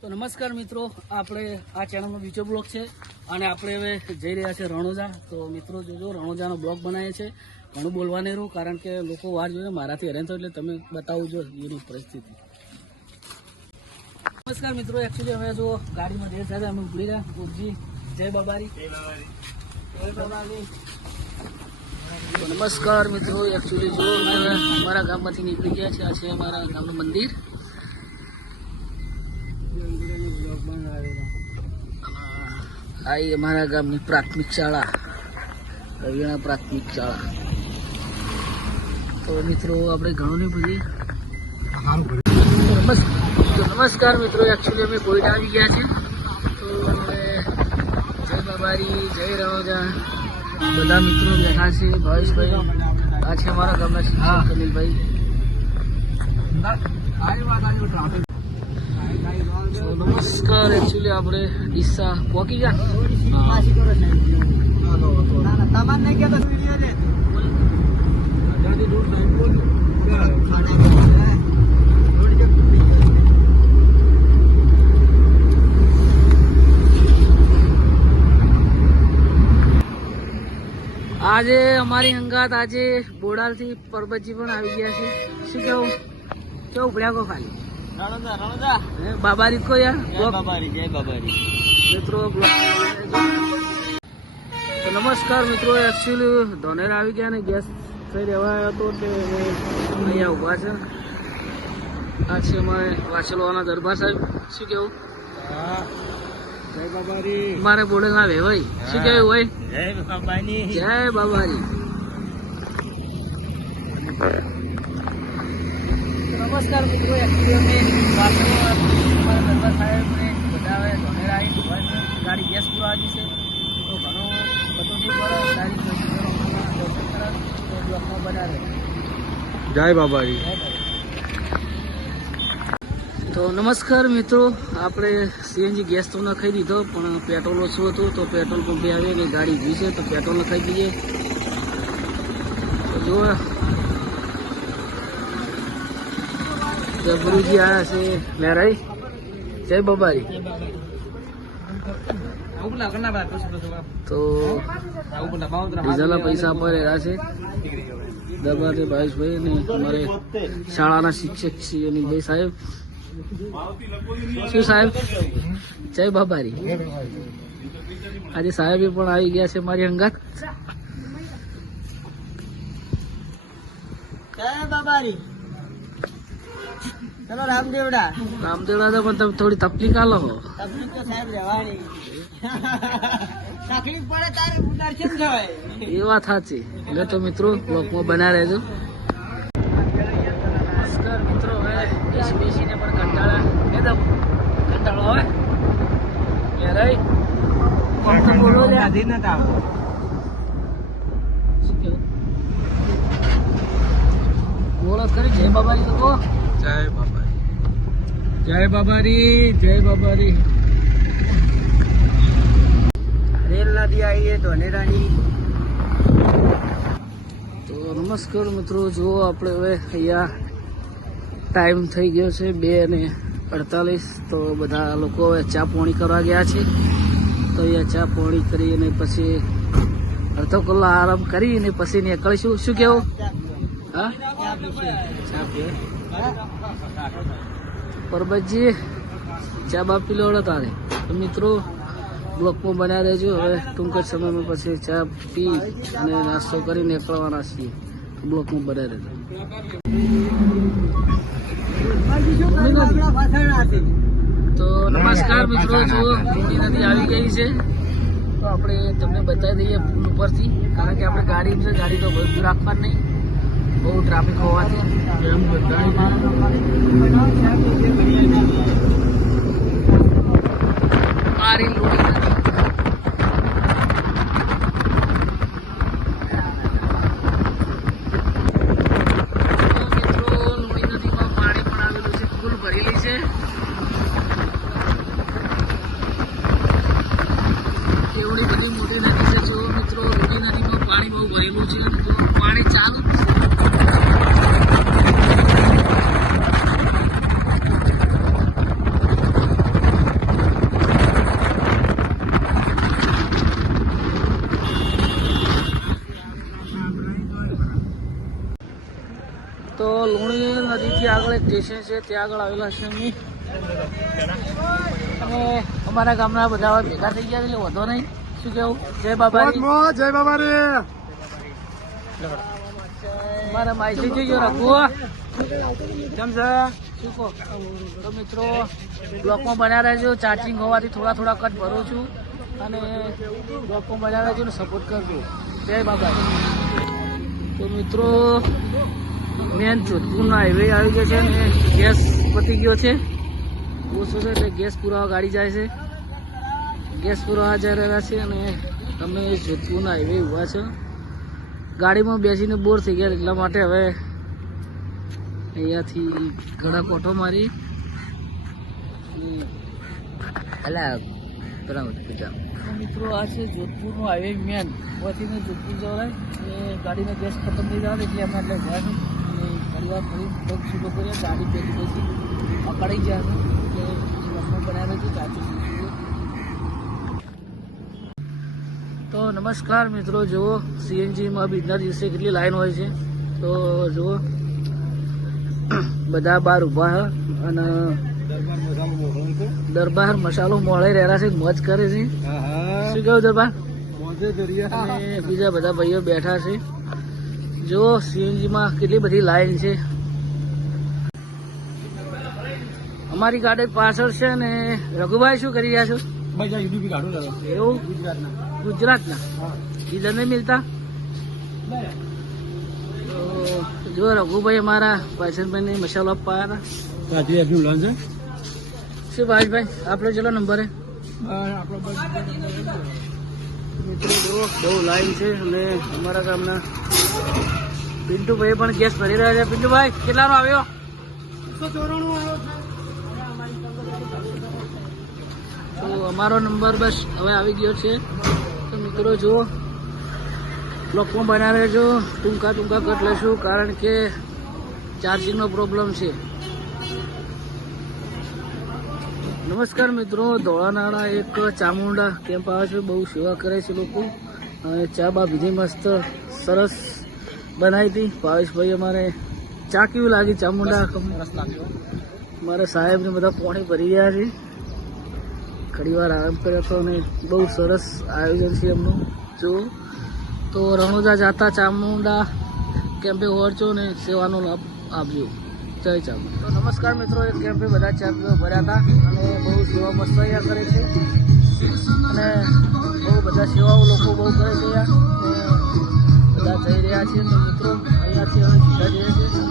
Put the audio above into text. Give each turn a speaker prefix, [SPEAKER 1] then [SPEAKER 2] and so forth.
[SPEAKER 1] તો નમસ્કાર મિત્રો આપણે આ ચેનલનો બીજો બ્લોગ છે અને આપણે હવે જઈ રહ્યા છે રણોજા. તો મિત્રો જોજો રણોજાનો બ્લોગ બનાવે છે ઘણું બોલવાને રહું કારણ કે લોકો વાર જોઈને મારાથી હેરાન થયો એટલે તમે બતાવજો એની પરિસ્થિતિ. નમસ્કાર મિત્રો એકચ્યુઅલી હવે જો ગાડીમાં રેસ સાથે અમે ઉભરી રહ્યા. ઉપજી જય બાબારી. જય બાબારી. નમસ્કાર મિત્રો એકચ્યુઅલી જો અમે અમારા ગામમાંથી નીકળી ગયા છે. આ છે અમારા ગામનું મંદિર. આ અમારા ગામની પ્રાથમિક શાળા રવિયાણા પ્રાથમિક શાળા. તો મિત્રો, આપણે ઘણું નહીં નમસ્- નમસ્કાર મિત્રો એકચ્યુઅલી અમે કોઈડા આવી ગયા છે તો અમે જય બાબારી જય રણોજા બધા મિત્રો બેઠા છે, ભાવેશભાઈ. આ છે અમારા ગામના શિક્ષક અનિલભાઈ. તો નમસ્કાર એકચ્યુઅલી આપણે ડીસા પહોંચી ગયા. આજે અમારી અંગાત આજે બોડાલથી પરબતજી પણ આવી ગયા છે. શું કેવું? કેવું કો ખાલી? બાબારી કો યાર બ્લોક. મિત્રો તો નમસ્કાર મિત્રો એકચ્યુઅલી ધોનેર આવી ગયા ને ગેસ થઈ રહેવા હતો તે અહીંયા ઊભા છે. આ છે અમારે વાછલવાના દરબાર સાહેબ. શું કેવું? મારે બોડેલ ના ભાઈ. શું કેવું ભાઈ જય બાબાજી નમસ્કાર મિત્રો એકચ્યુઅલી અમે વાસણમાં દરબાર સાહેબને બધા હવે ધોનેર આવી ગાડી ગેસ પુરાવાની છે. તો ઘણો બધો નહીં પડે સારી દર્શન કરાવ તો બ્લોકમાં બનાવે
[SPEAKER 2] જય બાબાજી.
[SPEAKER 1] તો નમસ્કાર મિત્રો આપણે સીએનજી ગેસ તો નખાઈ દીધો પણ પેટ્રોલ ઓછું હતું તો પેટ્રોલ પંપે આવી કે ગાડી જી છે તો પેટ્રોલ નખાઈ દઈએ તો જુઓ ગભરુજી આવ્યા છે. મેરાઈ જય બબારી. તો ડીઝલના પૈસા પર રહ્યા છે. દરબારે ભાવેશભાઈ અને અમારે શાળાના શિક્ષક શ્રી અનિલભાઈ સાહેબ. શું સાહેબ? જય બાબારી. આજે સાહેબે પણ આવી ગયા છે મારી અંગાત
[SPEAKER 3] ચલો રામદેવડા.
[SPEAKER 1] રામદેવડા તો પણ તમે થોડી તકલીફ આલો હો.
[SPEAKER 3] તકલીફ તો સાહેબ રહેવાની. તકલીફ પડે તારે દર્શન થવાય
[SPEAKER 1] એ વાત સાચી. એટલે તો મિત્રો બ્લોકમાં બના રહેજો. નમસ્કાર મિત્રો હવે બેસી બેસીને પણ કંટાળા. એકદમ કંટાળો હવે લે રહી કોણ બોલો લે? શું કેવું બોલો કરી જય બાબાજી તો
[SPEAKER 2] જય બાબાજી જય બાબારી જય બાબારી.
[SPEAKER 3] રેલ નદી આવીએ ધોનેરાની
[SPEAKER 1] તો નમસ્કાર મિત્રો જુઓ આપણે હવે અહીંયા ટાઈમ થઈ ગયો છે બે અને અડતાલીસ. તો બધા લોકો હવે ચા પોણી કરવા ગયા છે. તો અહીંયા ચા પોણી કરી અને પછી અડધો કલાક આરામ કરી અને પછી નીકળીશું. શું કેવું? હા? ચા પીએ. પરબતજી, ચા બા પી તારે મિત્રો, બ્લોકમાં બનાવી રહેજો. હવે ટૂંક જ સમયમાં પછી ચા પી અને નાસ્તો કરી નીકળવાના છીએ. બ્લોકમાં બનાવી રહેજો. તો નમસ્કાર મિત્રો, જુઓ મોટી નદી આવી ગઈ છે. તો આપણે તમને બતાવી દઈએ પુલ ઉપરથી, કારણ કે આપણે ગાડી છે, ગાડી તો રાખવા નહીં ટ્રાફિક હોવાથી. આ રહી લોટી નદી મિત્રો લુણી નદીમાં પાણી પણ આવેલું છે ફૂલ ભરેલી છે કેવડી બધી મોટી નદી છે જો મિત્રો લુણી નદીમાં પાણી બહુ ભરેલું છે તો પાણી ચાલુ જ છે આગળ એક સ્ટેશન છે ત્યાં આગળ આવેલા છે અમે. અને અમારા ગામના બધા ભેગા થઈ ગયા છે એટલે વધો નહીં. શું કેવું? જય બાબા
[SPEAKER 2] જય બાબા રે
[SPEAKER 1] મારા માહિતી જોઈજો રાખવું કેમ છે? શું કહો? તો મિત્રો બ્લોકમાં બન્યા રહેજો. ચાર્જિંગ હોવાથી થોડા થોડા કટ ભરું છું. અને બ્લોકમાં રહેજો ને સપોર્ટ કરજો. જય બાબા તો મિત્રો મેન જોધપુરનો હાઈવે આવી ગયો છે ને ગેસ પતી ગયો છે. ઓછો છે એટલે ગેસ પુરાવા ગાડી જાય છે. ગેસ પુરાવા જઈ રહ્યા છે અને તમે જોધપુરના હાઈવે ઊભા છો. ગાડીમાં બેસીને બોર થઈ ગયા એટલા માટે હવે અહીંયાથી ઘણા કોઠો મારી. મિત્રો આ છે જોધપુરનો હાઈવે મેન પછીને જોધપુર જવાય અને ગાડીનો ગેસ ખતમ થઈ જાય એટલે અમે એટલે ગયા છે અને ઘણી વાર ફરી પગ કર્યો ગાડી પેલી પછી પકડાઈ ગયા છે કે લગ્ન બનાવે છે ચાચી તો નમસ્કાર મિત્રો જુઓ સીએનજીમાં બીજના દિવસે કેટલી લાઈન હોય છે. તો જુઓ બધા બાર ઊભા છે અને દરબાર મસાલો મોળે રહેલા છે મોજ કરે છે. શું કહ્યું દરબાર? બીજા બધા ભાઈઓ બેઠા છે. જો સીએનજીમાં કેટલી બધી લાઈન છે. અમારી ગાડી પાછળ છે ને રઘુભાઈ શું કરી રહ્યા છો?
[SPEAKER 2] ભાઈ
[SPEAKER 1] એવું?
[SPEAKER 2] ગુજરાતના.
[SPEAKER 1] ઈધર નહીં મિલતા? જો રઘુભાઈ અમારા ભાઈસનભાઈને મસાલો આપવા આવ્યા હતા શું ભાઈભાઈ આપણો ચલો નંબર. મિત્રો બહુ લાઈન છે અને અમારા ગામના પિન્ટુભાઈ પણ ગેસ ભરી રહ્યા છે. પિન્ટુભાઈ કેટલાનો આવ્યો? તો અમારો નંબર બસ હવે આવી ગયો છે. તો મિત્રો જુઓ બ્લોકમાં બનાવે રહેજો ટૂંકા ટૂંકા કટ લેશું કારણ કે ચાર્જિંગનો પ્રોબ્લેમ છે. નમસ્કાર મિત્રો ધોળાનાળા એક ચામુંડા કેમ્પ આવે છે. બહુ સેવા કરે છે લોકો. અને ચા બા બીજી મસ્ત સરસ બનાવી હતી. ભાવેશભાઈ અમારે ચા કેવી લાગી? ચામુંડા મારા સાહેબને બધા પોણી ભરી ગયા છે. ઘણી વાર આરામ કર્યો હતો અને બહુ સરસ આયોજન છે એમનું. જો તો રણોજા જાતા ચામુંડા કેમ્પે ઓરચો ને સેવાનો લાભ આપજો. જય ચામુંડા તો નમસ્કાર મિત્રો એક કેમ્પે બધા ચા ભર્યા હતા અને બહુ સેવા મસ્ત અહીંયા કરે છે. અને બહુ બધા સેવાઓ લોકો બહુ કરે છે અહીંયા જઈ રહ્યા છીએ તો મિત્રો. અહીંયાથી હવે સીધા જઈએ છીએ.